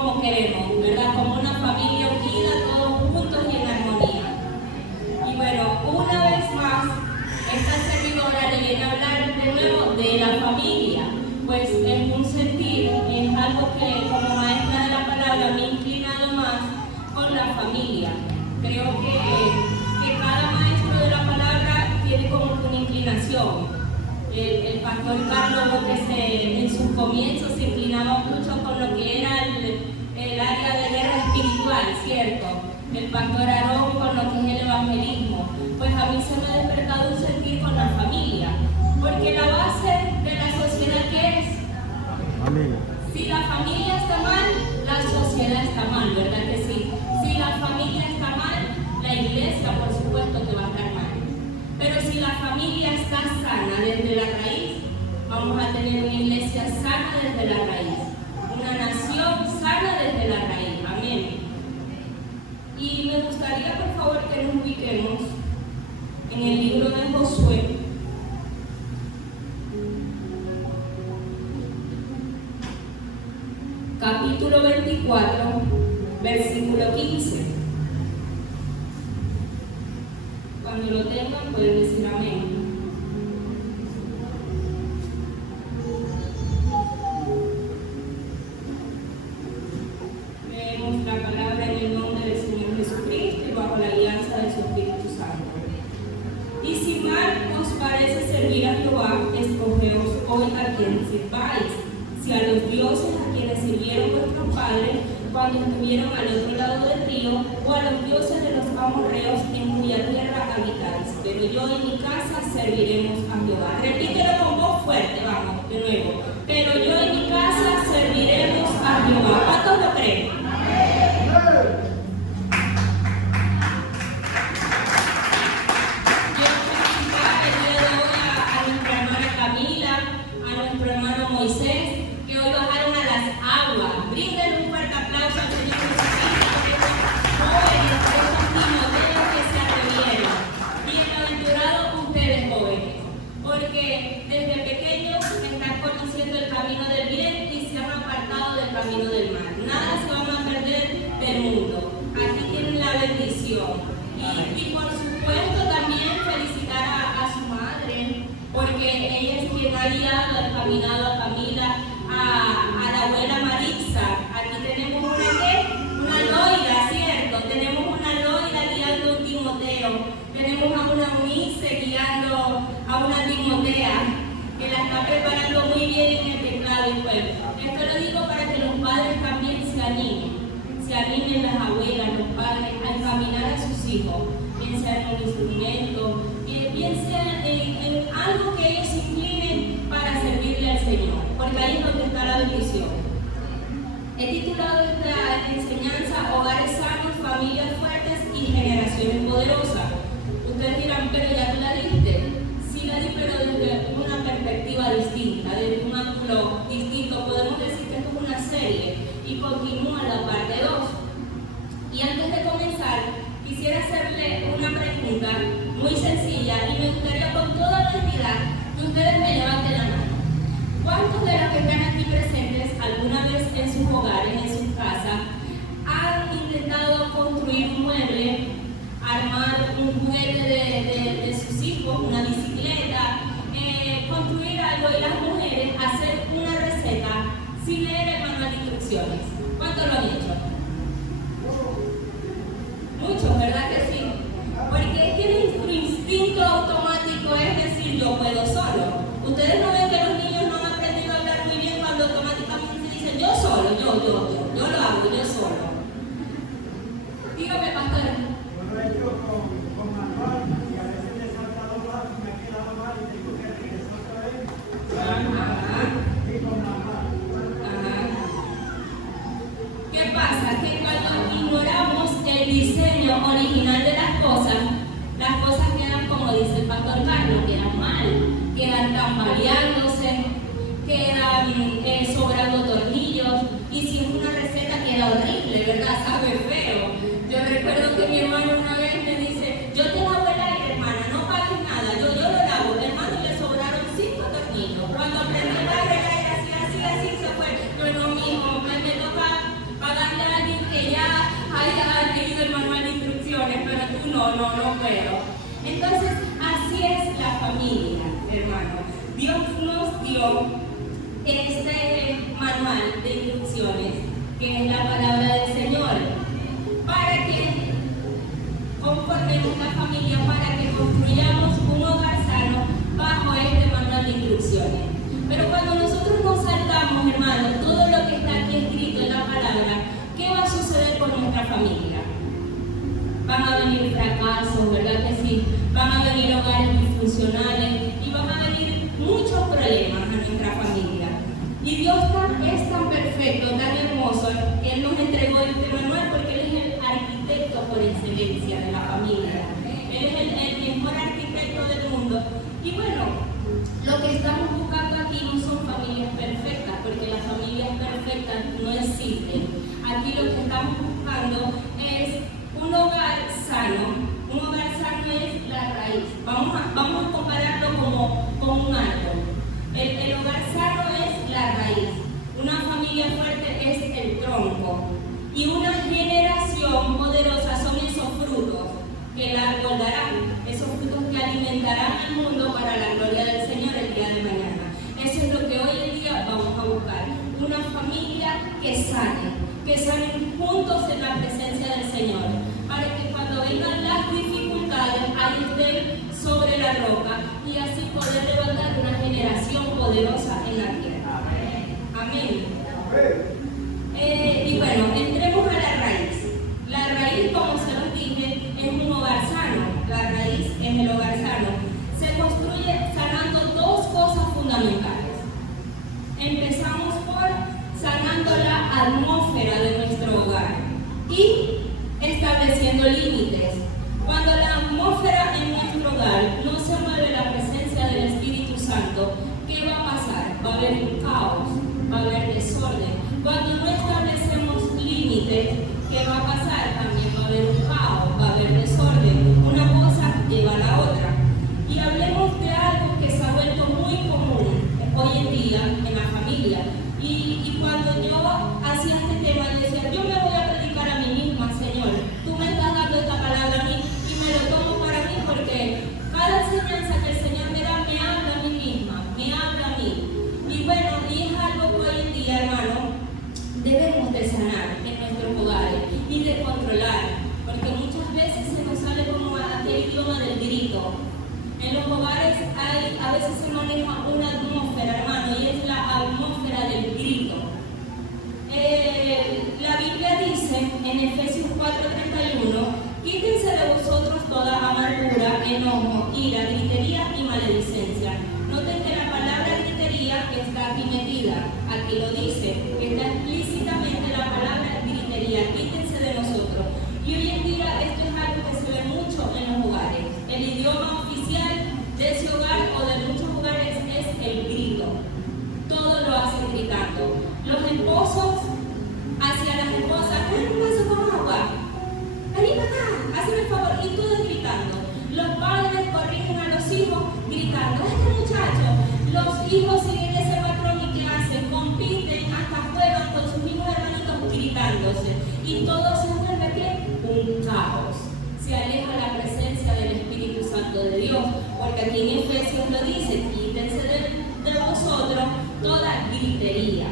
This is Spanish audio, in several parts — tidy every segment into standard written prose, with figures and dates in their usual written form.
como queremos, ¿verdad? Como una familia unida, todos juntos y en armonía. Y bueno, una vez más, esta servidora le viene a hablar de nuevo de la familia, pues en un sentido es algo que como maestra de la palabra me he inclinado más con la familia. Creo que cada maestro de la palabra tiene como una inclinación. El pastor Carlos en sus comienzos se inclinaba mucho con lo que era el área de guerra espiritual, ¿cierto? El pastor Aarón con lo que es el evangelismo. Pues a mí se me ha despertado un sentir con la familia, porque la base de la sociedad, ¿qué es? Familia. Si la familia está mal, la sociedad está mal, ¿verdad que sí? Si la familia está mal, la iglesia por supuesto que va a estar mal. Pero si la familia está sana desde la raíz, vamos a tener una iglesia sana desde la raíz, una nación sana desde la raíz. Amén. Y me gustaría, por favor, que nos ubiquemos en el libro de Josué, capítulo 24, versículo 15. Cuando lo tengan pueden decir amén. Leemos la palabra en el nombre del Señor Jesucristo y bajo la alianza de su Espíritu Santo. Y si mal os parece servir a Jehová, escogeos hoy a quien sirváis, si a los dioses a quienes sirvieron vuestros padres cuando estuvieron al otro lado del río, o a los dioses de los amorreos en cuya tierra habitáis. Pero yo y mi casa serviremos a Jehová. Repítelo con voz fuerte, vamos, de nuevo. Pero yo y mi casa serviremos a Jehová. ¿Cuántos lo creen? Quiero felicitar el día de hoy a nuestra hermana Camila, a nuestro hermano Moisés, que hoy bajaron a las aguas. Bríndale un fuerte aplauso al Señor Jesucristo, jóvenes, esos timoteos que se atrevieron. Bienaventurados ustedes, jóvenes, porque desde pequeños están conociendo el camino del bien y se han apartado del camino del mal. Nada se van a perder del mundo. Aquí tienen la bendición. Y por supuesto también felicitar a su madre, porque ella es quien ha guiado, ha encaminado a Camila, a la abuela Marisa. Aquí tenemos una Loida, ¿cierto? Tenemos una Loida guiando a un Timoteo. Tenemos a una Unice guiando a una Timotea, que la está preparando muy bien en el teclado y pueblo. Esto lo digo para que los padres también se animen las abuelas, los padres a encaminar a sus hijos, bien sea en un instrumento, bien sea en algo que ellos se inclinen para servirle al Señor, porque ahí es donde está la bendición. He titulado esta enseñanza Hogares sanos, familias fuertes y generaciones poderosas. Ustedes dirán, pero ya tú la diste. Sí la di, pero desde una perspectiva distinta, desde un ángulo distinto. Podemos decir que esto es una serie y continúa la parte 2. Y antes de comenzar, quisiera hacerle una pregunta muy sencilla y me gustaría con toda honestidad que ustedes me levanten la mano. ¿Cuántos de los que están aquí presentes alguna vez en sus hogares, en sus casas, han intentado construir un mueble, armar un juguete de sus hijos, una bicicleta, construir algo y las mujeres hacer una receta sin leer el manual de instrucciones? ¿Cuántos lo han hecho? Muchos, ¿verdad que sí? Porque es que el instinto automático es decir, yo puedo solo. Ustedes no ven que los niños no han aprendido a hablar muy bien cuando automáticamente dicen, yo solo, yo lo hago, yo solo. Dígame, pastor. Yo lo he hecho con manual y a veces le salta dos lados y me queda mal y tengo que regresar otra vez. Y con la mano. ¿Qué pasa? Que cuando ignoramos el diseño original de las cosas quedan, como dice el pastor Carlos, quedan mal, quedan tambaleándose, quedan sobrando tornillos, y si es una receta queda horrible, ¿verdad? Sabe feo. Yo recuerdo que mi hermano una vez me dice, yo te lavo el aire, hermana, no pagues nada, yo lo lavo, hermano, y le sobraron 5 tornillos. Cuando aprendí a lavar el aire, así se fue. Yo no, mijo, me toca pagar no puedo. Entonces, así es la familia, hermano. Dios nos dio este manual de instrucciones, que es la palabra del Señor, para que conformemos la familia, para que construyamos un hogar sano bajo este manual de instrucciones. Pero cuando nosotros nos saltamos, hermano, todo lo que está aquí escrito en la palabra, ¿qué va a suceder con nuestra familia? Van a venir fracasos, ¿verdad que sí? Van a venir hogares disfuncionales y van a venir muchos problemas a nuestra familia. Y Dios es tan perfecto, tan hermoso, que Él nos entregó este manual porque Él es el arquitecto por excelencia de la familia. Él es el mejor arquitecto del mundo. Y bueno, lo que estamos buscando aquí no son familias perfectas, porque las familias perfectas no existen. Aquí lo que estamos buscando es un hogar sano. Un hogar sano es la raíz. Vamos a compararlo como con un árbol. El hogar sano es la raíz. Una familia fuerte es el tronco. Y una generación poderosa son esos frutos que el árbol dará. Esos frutos que alimentarán al mundo para la gloria del Señor el día de mañana. Eso es lo que hoy en día vamos a buscar. Una familia que sanen juntos en la presencia del Señor, para que cuando vengan las dificultades, ahí estén sobre la roca y así poder levantar una generación poderosa en la tierra. Amén. Y bueno, entremos a la raíz. La raíz, como se los dije, es un hogar sano. La raíz es el hogar sano. Se construye sanando dos cosas fundamentales. Empezamos por sanando la atmósfera de nuestro hogar y estableciendo límites. Cuando la atmósfera en nuestro hogar no se mueve la presencia del Espíritu Santo, ¿qué va a pasar? Va a haber un caos, va a haber desorden. Cuando no establecemos límites, ¿qué va a pasar? También va a haber un caos, va a haber desorden. Una cosa lleva a la otra. Y hablemos de algo que se ha vuelto muy común hoy en día en la familia. Y cuando yo hacía este tema, yo decía, yo me voy a predicar a mí misma, Señor. Tú me estás dando esta palabra a mí y me lo tomo para mí porque cada enseñanza que el Señor me da me habla a mí misma, me habla a mí. Y bueno, y es algo que hoy en día, hermano, debemos de sanar en nuestros hogares y de controlar, porque muchas veces se nos sale como aquel idioma del grito. En los hogares a veces se maneja una atmósfera, hermano, y es la atmósfera del grito. La Biblia dice en Efesios 4:31, quítense de vosotros toda amargura, enojo, ira, gritería y maledicencia. Noten que la palabra gritería está aquí metida, aquí lo dice, que está explícitamente la palabra gritería, quítense de nosotros. Y hoy en día esto es algo que se ve mucho en los hogares. El idioma oficial de ese hogar o de muchos hogares es el grito. Todo lo hacen gritando. Los esposos hacia las esposas, ¡ay, un vaso con agua! ¡Vení para acá! ¡Hazme el favor! Y todo gritando. Los padres corrigen a los hijos gritando. ¡Este muchacho! Los hijos siguen ese patrón y ¿qué hacen? Compiten, hasta juegan con sus mismos hermanitos gritándose. Y todo se vuelve ¿qué? Un caos. Se aleja la presencia del Espíritu Santo de Dios, porque aquí en Efesios lo dice, quítense de vosotros toda gritería.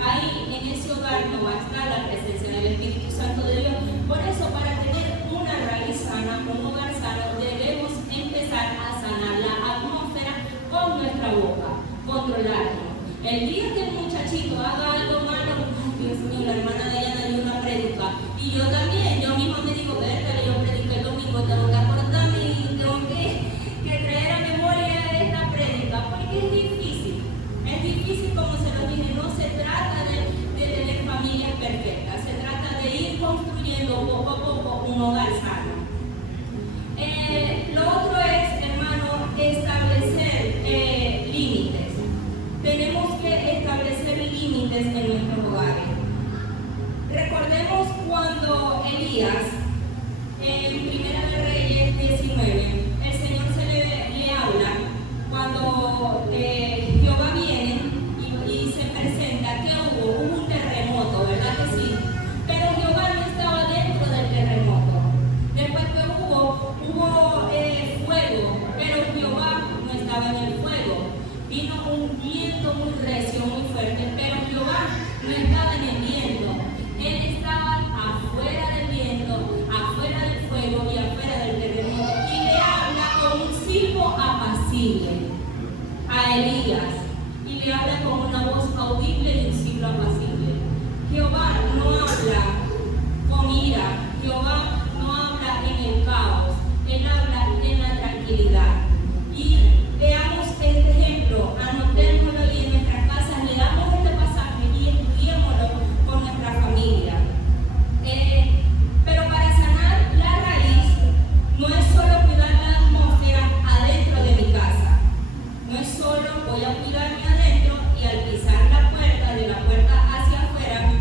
Ahí en ese hogar no va a estar la presencia del Espíritu Santo de Dios. Por eso, para tener una raíz sana, un hogar sano, debemos empezar a sanar la atmósfera con nuestra boca, controlarlo. El día que el muchachito haga algo malo, ay Dios mío, la hermana de ella dio una prédica, y yo también, yo misma me digo, verte, yo prediqué el domingo, tengo que acordarme y tengo que traer a memoria esta prédica, porque es difícil. Es difícil, como se lo dije, no se trata de tener familias perfectas, se trata de ir construyendo poco a poco un hogar sano. Lo otro es, hermano, establecer límites. Tenemos que establecer límites en nuestros hogares. Recordemos cuando Elías, en Primera de Reyes 19, el Señor le habla cuando Jehová viene y se presenta. ¿Qué hubo? Hubo un terremoto, ¿verdad que sí? Pero Jehová no estaba dentro del terremoto. Después que hubo Jehová no habla en el caos, Él habla en la tranquilidad. Y veamos este ejemplo, anotémoslo y en nuestras casas leamos este pasaje y estudiémoslo con nuestra familia. Pero para sanar la raíz, no es solo cuidar la atmósfera adentro de mi casa. No es solo voy a cuidarme adentro y al pisar la puerta, de la puerta hacia afuera,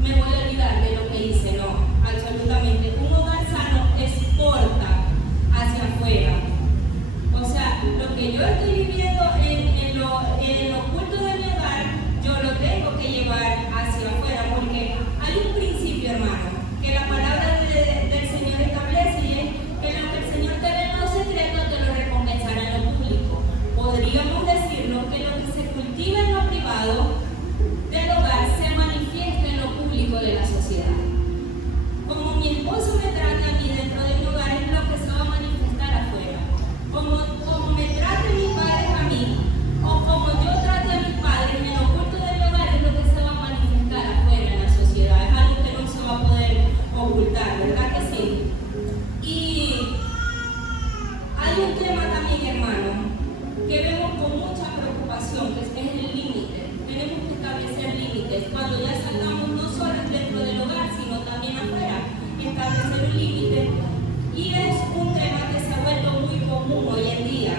me voy a olvidar de lo que hice. No, absolutamente. Un hogar sano exporta hacia afuera. O sea, lo que yo estoy viviendo en lo oculto de mi hogar, yo lo tengo que llevar hacia afuera, porque hay un principio, hermano, que la palabra del Señor establece, y es que lo que el Señor te ve en lo secreto te lo recompensará en lo público. Podríamos decirlo que lo que se cultiva en lo privado del hogar se manifiesta en lo público de la sociedad. Como mi esposo me trate a mí dentro de mi hogar es lo que se va a manifestar afuera. Como me trate mis padres a mí, o como yo trate a mis padres en el oculto de mi hogar es lo que se va a manifestar afuera en la sociedad. Es algo que no se va a poder ocultar, ¿verdad que sí? Y hay un tema también, hermano, que vemos con mucha preocupación, que es el límite. Tenemos que establecer límites. Cuando ya salgamos no solo dentro del hogar, sino también afuera, establecer un límite. Y es un tema que se ha vuelto muy común hoy en día.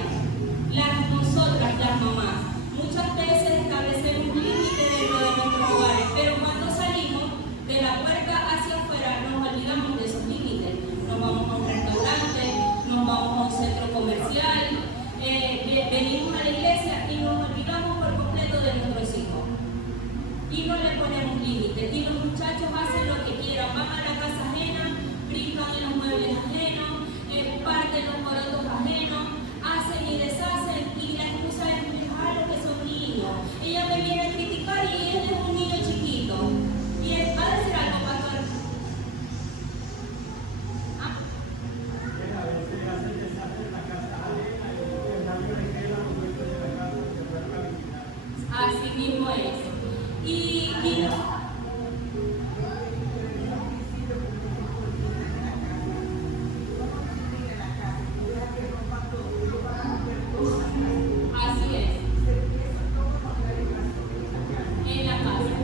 Nosotras, las mamás, muchas veces establecemos un límite dentro de nuestros hogares, pero cuando salimos de la puerta hacia afuera nos olvidamos de esos límites. Nos vamos a un restaurante, nos vamos a un centro comercial, venimos a la iglesia y nos olvidamos por completo de nuestros hijos. Y no le ponemos límites. Y los muchachos hacen lo que quieran, van a la casa ajena, brincan en los muebles ajenos, parten los porotos ajenos, hacen y deshacen, y la excusa es lo que son niños. Ella me viene a criticar y él es un niño chiquito. Y él va a decir algo, pastor. ¿Ah? A veces hacen desastre en la casa ajena y el daño le queda a los dueños de la casa que pueden caminar. Así mismo es. Y así es. En la casa.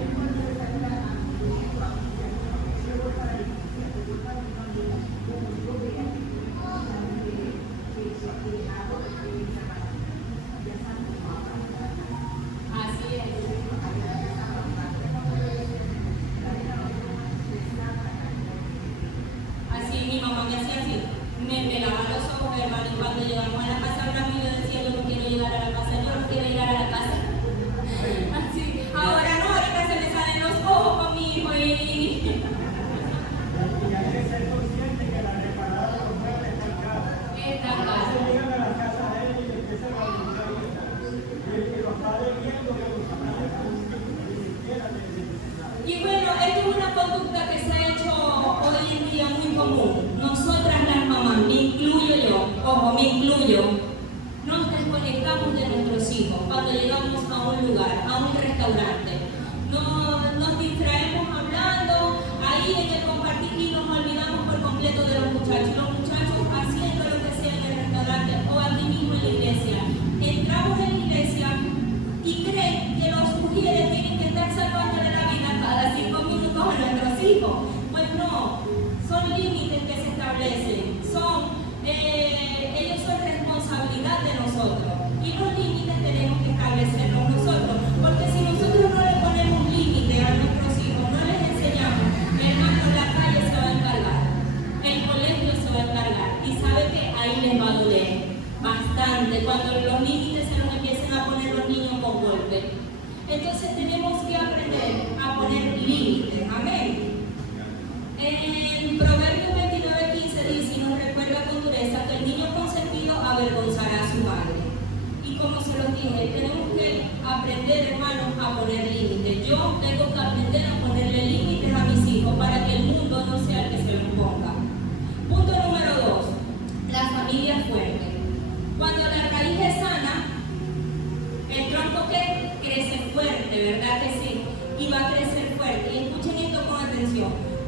Así es. Así mi mamá me hacía así, me pelaba los ojos, hermano, y cuando llegamos a la casa, ahora mismo yo decía, yo no quiero llegar a la casa, yo no quiero llegar a la casa. Así, ahora no, ahorita se me salen los ojos con mi hijo y Y hay que ser consciente que la reparada de los muebles está en casa. esta A casa. veces llegan a la casa de él y le empiezan a limpiar y los padres viendo que los padres ni siquiera le dicen nada. Y bueno, esto es una conducta que se ha hecho hoy en día muy común. Nosotras las mamás, me incluyo yo, ojo, me incluyo, nos desconectamos de nuestros hijos cuando llegamos a un lugar, a un restaurante. Nos distraemos hablando, ahí en el compartir y nos olvidamos por completo de los muchachos. Los muchachos haciendo lo que sea en el restaurante o aquí mismo en la iglesia. Entramos en la iglesia y creen que los mujeres tienen que estar salvándole la vida cada 5 minutos a nuestros hijos. Pues no, son límites que se establecen, ellos son responsabilidad de nosotros y los límites tenemos que establecerlos nosotros, porque si nosotros no le ponemos límite a nuestros hijos, no les enseñamos, hermano, la calle se va a encargar, el colegio se va a encargar y sabe que ahí les va a doler bastante cuando los límites se los empiecen a poner los niños con golpe. Entonces tenemos que aprender a poner límites, amén. En Proverbios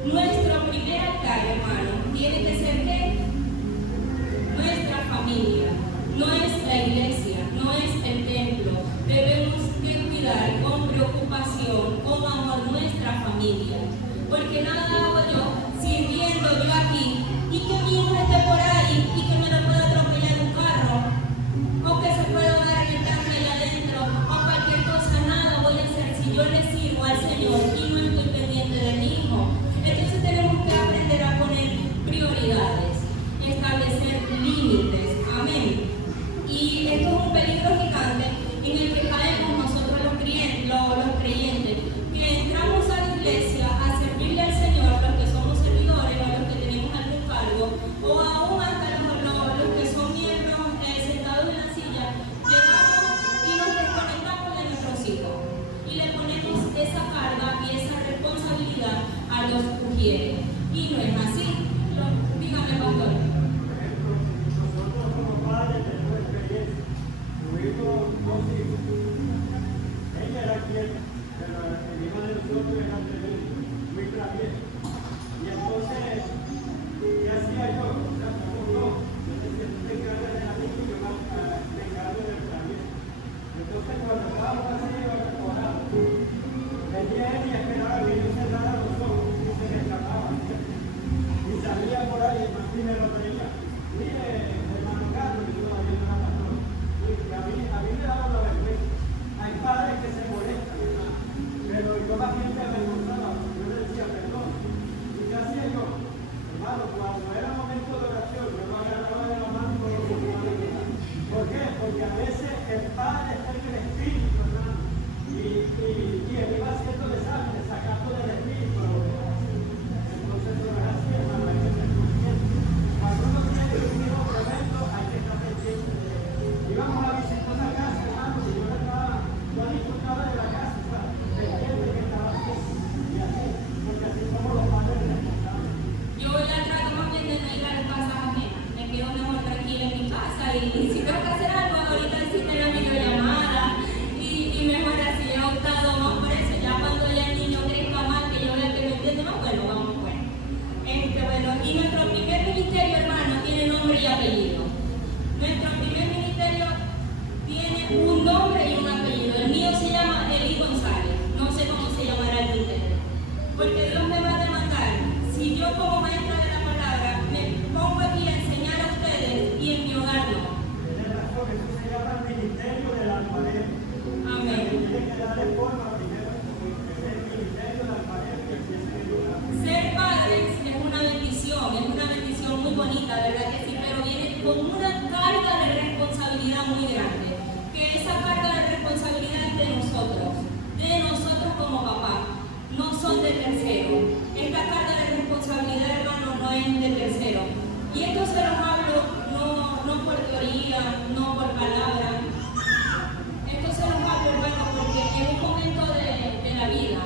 Nuestro primer altar, hermano, tiene que ser ¿qué? Nuestra familia, no es la iglesia, no es el templo. Debemos de cuidar con preocupación, con amor nuestra familia. Porque nada hago yo sirviendo yo aquí y que mi hijo esté por ahí y que me lo pueda atropellar un carro o que se pueda dar en el tanque allá adentro o cualquier cosa. Nada voy a hacer si yo le sirvo al Señor y no estoy pendiente de mi hijo. Entonces tenemos que aprender a poner prioridades, establecer límites. Amén. Y esto es un peligro gigante en el que caemos nosotros los creyentes, que entramos a la iglesia a servirle al Señor, los que somos servidores o los que tenemos algún cargo, o aún hasta los que son miembros sentados en la silla, llegamos y nos desconectamos de nuestros hijos y le ponemos esa carga y esa responsabilidad a los ujieres. Y no es así. Dígame, pastor. Nosotros como padres tenemos experiencia. Tuvimos 2 hijos. Ella era quieta, pero el hijo de nosotros era tremendo, muy travieso. Y entonces, ¿qué hacía yo? O sea, como yo decía, tú te encargas de la niña y yo me encargo del travieso. Entonces, cuando estábamos así, yo recordaba. Venía él y esperaba que yo cerrara los ojos y se me escapaba. Y salía por ahí, y me lo traía. Mire, hermano Carlos, y yo no era pastor. Y a mí me daba la vergüenza. Hay padres que se molestan, ¿verdad? Pero yo más bien me avergonzaba, yo le decía perdón. ¿Y qué hacía yo? Hermano, cuando era momento de oración, yo lo agarraba de la mano y lo ponía de verdad. ¿Por qué? Porque a veces el padre está en el espíritu, hermano. Y él iba haciendo desastres, sacando del espíritu. Entonces, no es así, hermano, hay que ser consciente. Cuando uno tiene un hijo tremendo, hay que estar pendiente de él. Íbamos a visitar una casa, hermano, y yo disfrutaba de la casa, ¿sabes? Pendiente que estaba haciendo. Y así, porque así somos los padres responsables. Yo ya trato más bien de no ir a las casas ajenas. Me quedo mejor tranquila en mi casa y si tengo que hacer algo, ahorita existe la videollamada y mejor así. He optado más por eso. Ya cuando ya el niño crezca más, que yo vea que me entiende más, bueno, vamos pues. Y nuestro primer ministerio, hermano, tiene nombre y apellido. Nuestro primer ministerio tiene un nombre y un apellido. El mío se llama Eli González. No sé cómo se llamará el de ustedes. Porque Dios me va a demandar. Si yo como maestra de la palabra me pongo aquí a enseñar a ustedes y en mi hogar no. Tienes razón, eso se llama el ministerio del alfarero. Amén. Tiene que darle forma primero, porque es el ministerio del alfarero que empieza en el hogar. Ser padres es una bendición muy bonita, ¿verdad que sí? Pero viene con una carga de responsabilidad muy grande. Que esa carga de responsabilidad es de nosotros como papá, no son de tercero. Esta carga de responsabilidad, hermano, no es de tercero. Y esto se los hablo no por teoría, no por palabra. Esto se los hablo, hermano, porque es un momento de la vida.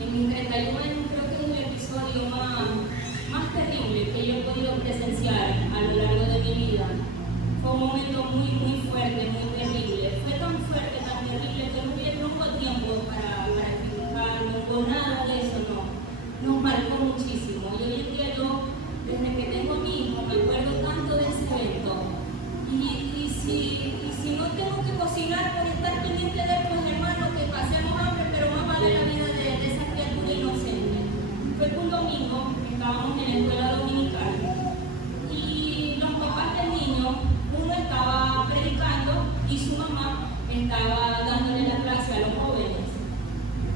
En mis 31 años creo que es el episodio más terrible que yo he podido presenciar a lo largo de mi vida. Fue un momento muy, muy fuerte, muy terrible. Fue tan fuerte, tan terrible que no hubo tiempo para explicarlo, o nada de eso, no. Nos marcó muchísimo. Y hoy en día yo, desde que tengo a mi hijo, me acuerdo tanto de ese evento. Y si no tengo que cocinar por estar pendiente de él, pues hermano, que pasemos hambre, pero más vale la vida de esa criatura inocente. Fue un domingo, estábamos en la escuela dominical, y los papás del niño, uno estaba predicando y su mamá estaba dándole la clase a los jóvenes.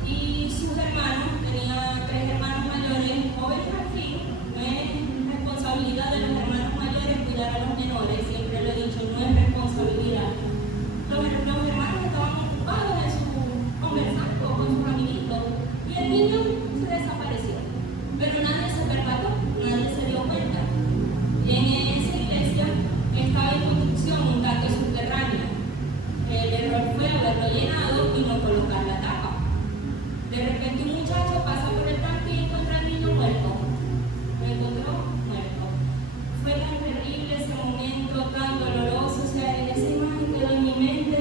Y sus hermanos, tenía 3 hermanos mayores, jóvenes al fin, no es responsabilidad de los hermanos mayores cuidar a los menores, siempre lo he dicho, no es responsabilidad. Los hermanos estaban ocupados en conversando con sus amiguitos y el niño se desapareció. Pero nadie se percató, nadie se dio cuenta. En esa iglesia estaba en construcción un tanque subterráneo. El error fue haberlo llenado y no colocar la tapa. De repente un muchacho pasa por el tanque y encuentra al niño muerto. Lo encontró muerto. Fue tan terrible ese momento, tan doloroso. O sea, en esa imagen quedó en mi mente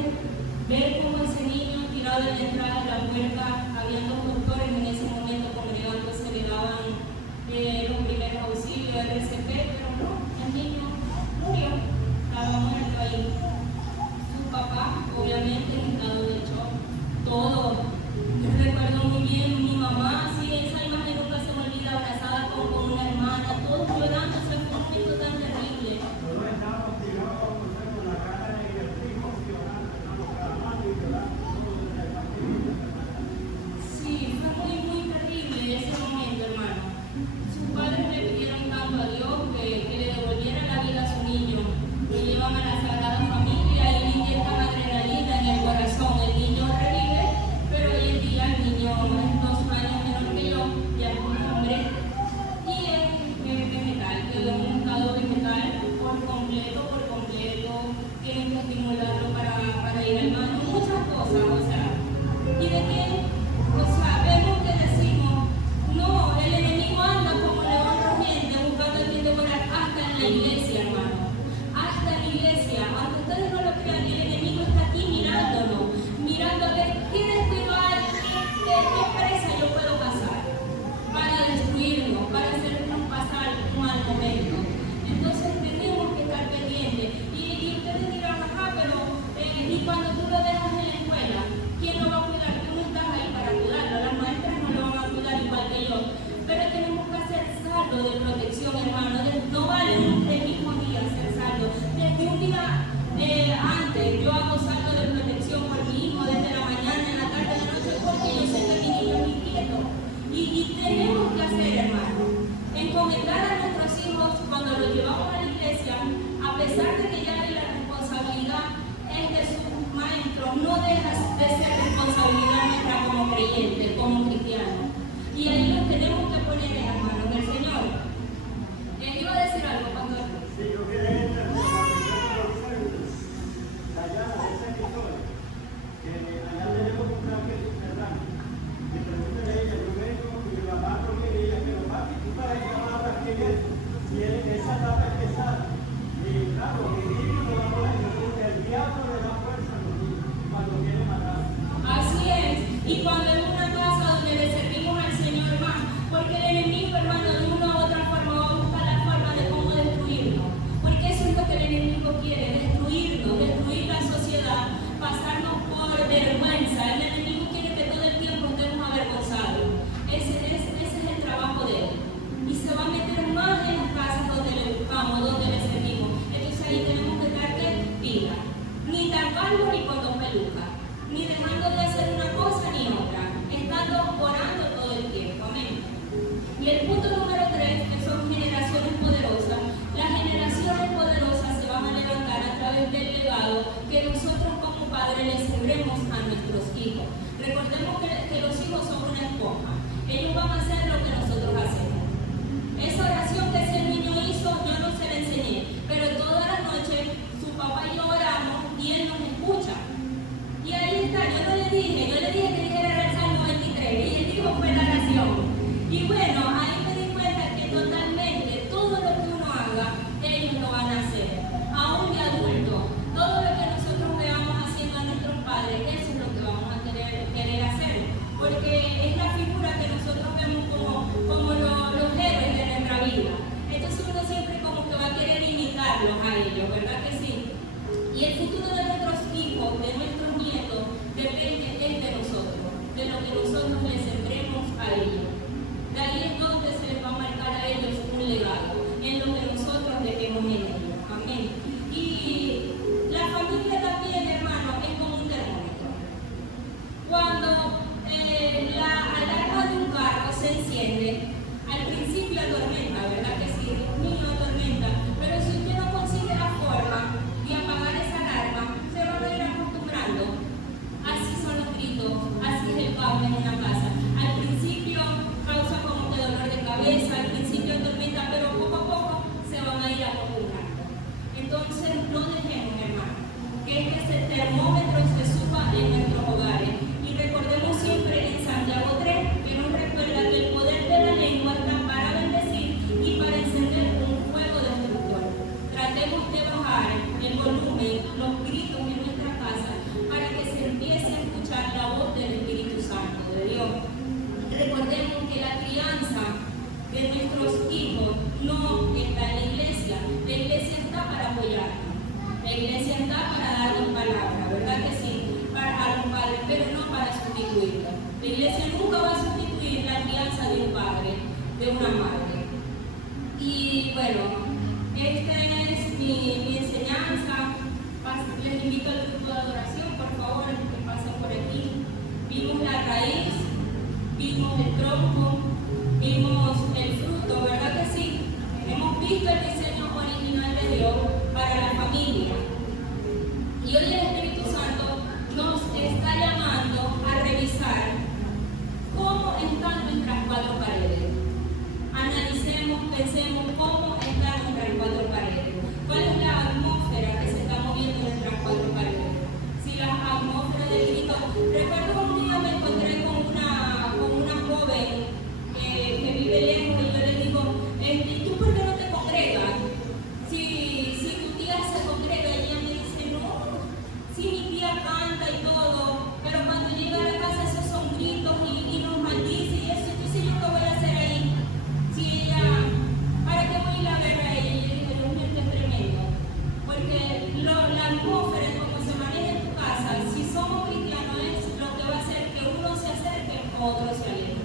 ver cómo ese niño tirado en la entrada de la puerta, había 2 doctores en ese momento congregándose, le daban Y el punto número 3, que son generaciones poderosas. Las generaciones poderosas se van a levantar a través del legado que nosotros como padres les sembremos a nuestros hijos. Recordemos que los hijos son una esponja. Ellos van a hacer lo que nosotros hacemos. Esa oración que ese niño hizo, yo no se la enseñé, pero toda la noche su papá y yo oramos y él nos escucha. Y ahí está, yo le dije que dijera el Salmo 23 y él dijo fue la oración. Y bueno, ahí me di cuenta que totalmente todo lo que uno haga, ellos lo van a hacer. Aún de adulto, todo lo que nosotros veamos haciendo a nuestros padres, eso es lo que vamos a querer hacer. Porque es la figura que nosotros vemos como los héroes de nuestra vida. Entonces uno siempre como que va a querer imitarlos a ellos, ¿verdad que sí? Y el futuro de nuestros hijos, de nuestros nietos, depende de nosotros, de lo que nosotros les sembremos a ellos. De ahí es donde se les va a marcar a ellos un legado, en lo que nosotros dejemos en ellos. Amén. Y la familia también, hermano, es como un termómetro. Cuando la alarma de un carro se enciende, al principio atormenta, ¿verdad que sí? Dios mío, atormenta. Pero si usted no consigue la forma de apagar esa alarma, se van a ir acostumbrando. Así son los gritos, así es el caos en una casa. Al principio causa como que dolor de cabeza, al principio atormenta, pero poco a poco se van a ir acostumbrando. Entonces no dejemos, hermano, que este termómetro se suba en nuestros hogares. Y recordemos siempre en Santiago 3 que nos recuerda que el poder de la lengua está para bendecir y para encender un fuego destructor. Tratemos de bajar el volumen, los gritos en nuestra casa para que se empiece a escuchar la voz del Espíritu Santo de Dios. Recordemos que la crianza de nuestros hijos no está en la iglesia está para apoyarnos, la iglesia está para darnos palabra, ¿verdad que sí? A los padres, pero no para sustituirla. La iglesia nunca va a sustituir la crianza de un padre, de una madre. Y bueno, esta es mi enseñanza. Les invito al grupo de adoración, por favor, que pasen por aquí. Vimos la raíz, vimos el tronco, vimos el fruto, ¿verdad que sí? Hemos visto el diseño original de Dios para la familia. Y hoy el Espíritu Santo nos está llamando a revisar cómo están nuestras cuatro paredes. Analicemos, pensemos cómo están nuestras cuatro paredes. ¿Cuál es la atmósfera que se está moviendo en nuestras cuatro paredes? Si la atmósfera del grito. Recuerdo un día me encontré con una joven que vive lejos y yo le digo, ¿y tú por qué no te congregas? Si tu tía se congrega, y ella me dice, no, si mi tía canta y todo, pero cuando llega a la casa esos son gritos y nos maldice y eso, entonces yo qué voy a hacer ahí. Si ella, ¿para qué voy a ir a ver a ella? Y yo dije, Dios mío, esto es tremendo. Porque la atmósfera, como se maneja en tu casa, si somos cristianos, es lo que va a hacer que uno se acerque o otro se aleje.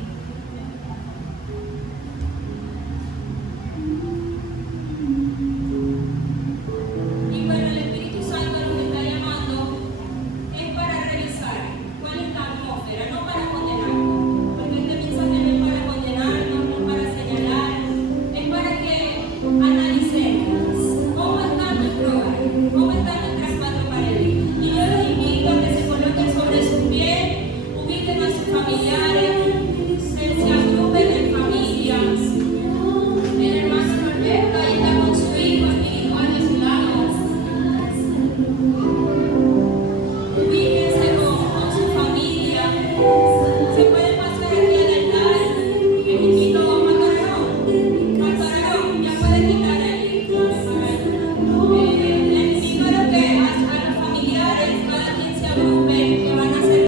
Y bueno, el Espíritu Santo nos está llamando es para revisar cuál es la atmósfera, no para condenarnos, porque este mensaje no es para condenarnos, no es para señalar, es para que analicemos cómo está nuestro hogar, cómo están nuestras cuatro paredes. Y yo los invito a que se coloquen sobre sus pies, ubiquen a sus familiares.